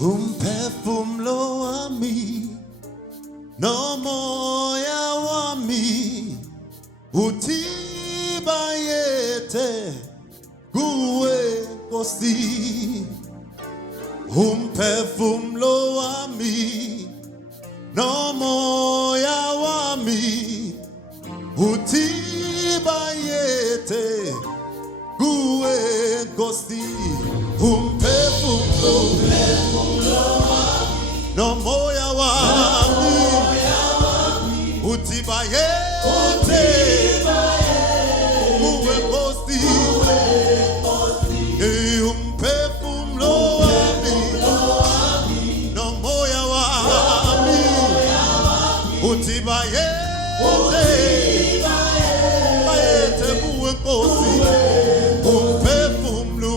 Umphefumulo wami nomoya wami utibayete kuwe Nkosi. Umphefumulo wami nomoya wami utibayete kuwe Nkosi. Umphefumulo no moya wami utibayete kuwe Nkosi. Umphefumulo wami no moya wami utibayete kuwe Nkosi. Umphefumulo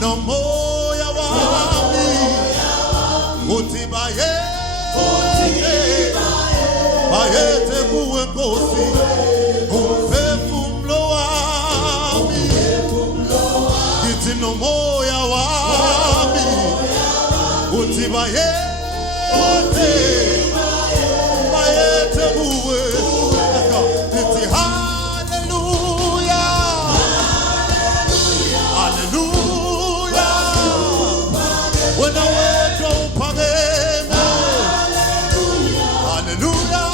no moya wami utibayete kuwe Nkosi. Umphefumulo wami ngithi no moya wami utibayete kuwe. Ngithi hallelujah, hallelujah. When I wake up again, hallelujah.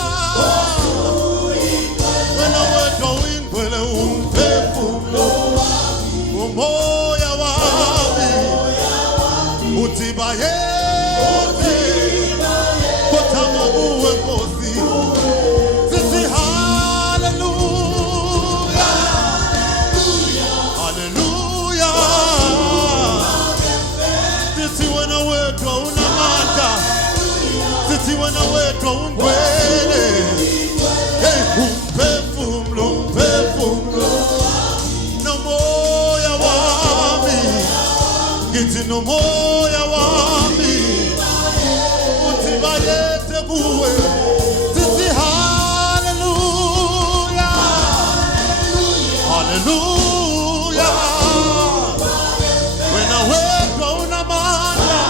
When I wake up in kwele umphefumulo umoya wami utibayete kotama kuwe Nkosi. Sithi hallelujah, hallelujah. Sithi wena wedwa unamandla, sithi wena wedwa ungcwele. Umphefumulo no moya wami ngithi no moya wami utibayete kuwe. Sithi hallelujah, hallelujah. Wena wedwa unamandla,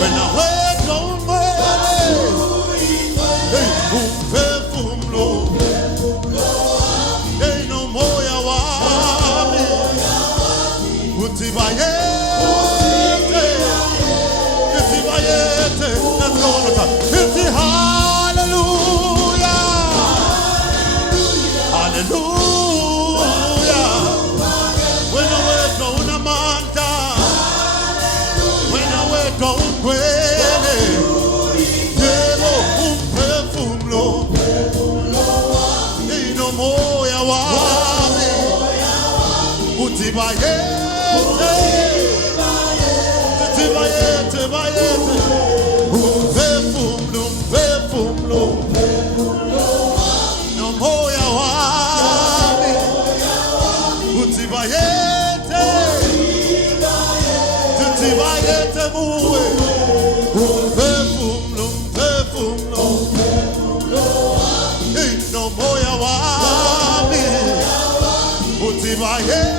wena wedwa ungcwele. Umphefumulo no moya wami utibayete. Let's go one more time. Sithi hallelujah, hallelujah. Wena wedwa unamandla, wena wedwa ungcwele. Yebo umphefumulo no moya wami utibayete umphefumulo no moya wami utibayete kuwe. Umphefumulo no moya wami utibayete.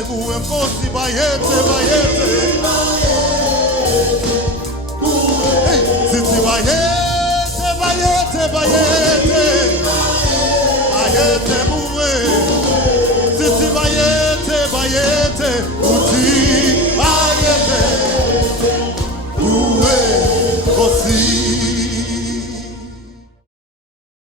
bayete muwe kosi bayete bayete